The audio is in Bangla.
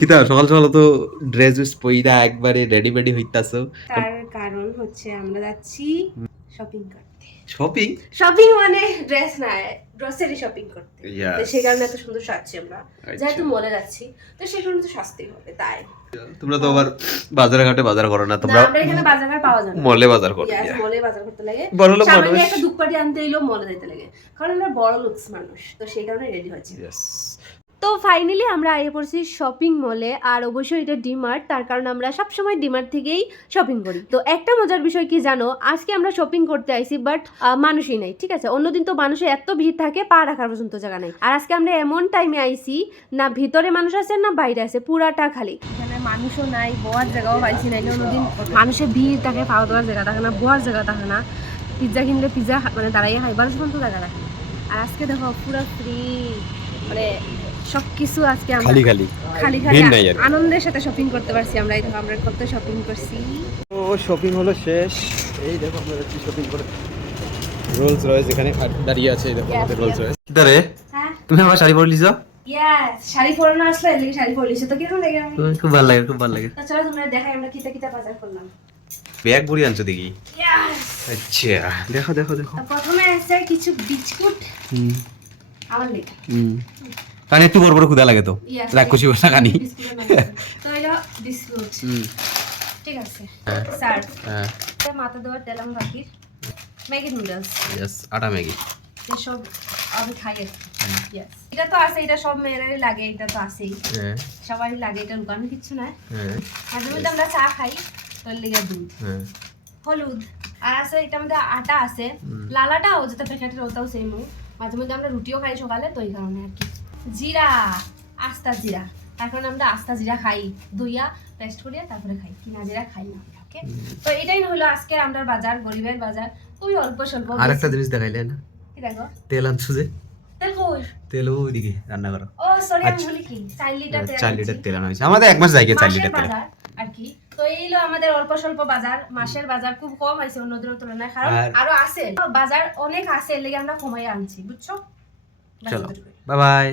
কিতা সকাল সকাল তো ড্রেস পইরা একবারে রেডি মেডি হইতাছো। তার কারণ হচ্ছে আমরা যাচ্ছি শপিং করতে। শপিং শপিং মানে ড্রেস না, গ্রোসারি শপিং করতে। Yes. তো সেই কারণে এত সুন্দর সাজছি আমরা। আচ্ছা। যেহেতু মলে যাচ্ছি তো সেই কারণে তো সাজতেই হবে, তাই। তোমরা তো আবার বাজারে ঘাটে বাজার করো না, না, তোমরা আমরা এখানে বাজার পাওয়া যায় না। মলে বাজার করো। Yes, মলে বাজার করতে লাগে। বড় লোক সামান্য মানুষ। একটা দুপাটি আনতে এলেও মলে যাইতে লাগে, কারণ আমরা বড় লোকস মানুষ, তো সেই কারণে রেডি হয়েছি। Yes. তো ফাইনালি আমরা আইয়ে পড়ছি শপিং মলে, আর অবশ্যই এটা ডিমার্ট, তার কারণ আমরা সবসময় ডিমার্ট থেকেই শপিং করি। তো একটা মজার বিষয় কি জানো, আজকে আমরা শপিং করতে আইছি বাট মানুষই নাই, ঠিক আছে। অন্যদিন তো মানুষের এত ভিড় থাকে, পা রাখার পর্যন্ত জায়গা নাই। আর আজকে আমরা এমন টাইমে আইছি, না ভিতরে মানুষ আছে না বাইরে আছে, পুরাটা খালি। এখানে মানুষও নাই, বোয়ার জায়গাও পাইছি না। অন্যদিন মানুষের ভিড় থাকে, পাওয়া দেওয়ার জায়গা থাকে না, বোয়ার জায়গা থাকে না। পিৎজা কিনলে পিৎজা মানে দাঁড়াইয়ে খাইবার পর্যন্ত জায়গা থাকে। আর আজকে দেখো পুরো ফ্রি, মানে সবকিছু আজকে আমরা খালি খালি খালি ভিড় নাই আর। আনন্দের সাথে শপিং করতে পারছি। আমরা এই দেখো আমরা কত শপিং করছি। ও শপিং হলো শেষ। এই দেখো আমরা যাচ্ছি শপিং করে। রোলস রয়েস এখানে দাঁড়িয়ে আছে, এই দেখো আমাদের রোলস রয়েস। কিতা রে হ্যাঁ তুমি আমার শাড়ি পরে লিছো? ইয়েস, শাড়ি পরানো আসলে এদিকে শাড়ি পরে লিছো তো কিরকম লাগে? আমি খুব ভালো লাগে, খুব ভালো লাগে। তো চলো তোমরা দেখাই আমরা কিতা কিতা বাজার করলাম। ব্যাগ ভরি আনছো দেখি। ইয়েস, আচ্ছা দেখো দেখো দেখো। তো প্রথমে আছে কিছু বিস্কুট আমার লেগে। কানে একটু বড় বড় ক্ষুধা লাগে তো Yes, রাগ খুশি বসা কানি। বিস্কুটের নাম। তো এটা বিস্কুট, ঠিক আছে। স্যার হ্যাঁ এটা মাথা দেওয়ার তেলাম বাকির ম্যাগি নুডলস, यस আটা ম্যাগি এসব আমি খাই আর কি। Yes, এটা তো আছে, এটা সব মেয়েরাই লাগে, এটা তো আছেই, হ্যাঁ সবারই লাগে, এটা লুকানো কিছু না। হ্যাঁ মাঝে মধ্যে আমরা চা খাই, তোর লেগে দুধ, হ্যাঁ হলুদ, আর আছে এটার মধ্যে আটা আছে, লালাটাও যেটা প্যাকেটের ওটাও সেম। মাঝে মধ্যে আমরা রুটিও খাই সকালে, তো এই কারণে আর কি। জিরা, আস্তা জিরা, তার কারণে আমরা আস্তা জিরা খাই, ধুইয়া পেস্ট করিয়া তারপরে খাই, কিনা জিরা খাই না। ওকে, তো এটাই হলো আজকে আমরা বাজার, গরিবের বাজার, খুবই অল্প স্বল্প। আর একটা জিনিস দেখাইলে না, কি দেখো? তেল আনছো যে, তেল কই? তেল ওইদিকে রান্না করো। ও সরি, আমি ভুলি কি 4 লিটার তেল। 4 লিটার তেল আনা হয়েছে আমাদের, এক মাস যাইগে 4 মাসের লিটার তেল। বাজার আর কি। তো এই হলো আমাদের অল্প স্বল্প বাজার, মাসের বাজার খুব কম হয়েছে অন্যদের তুলনায়, কারণ আরো আছে বাজার অনেক আছে, এর লাগি আমরা কমাই আনছি, বুঝছো? চলো বাই বাই।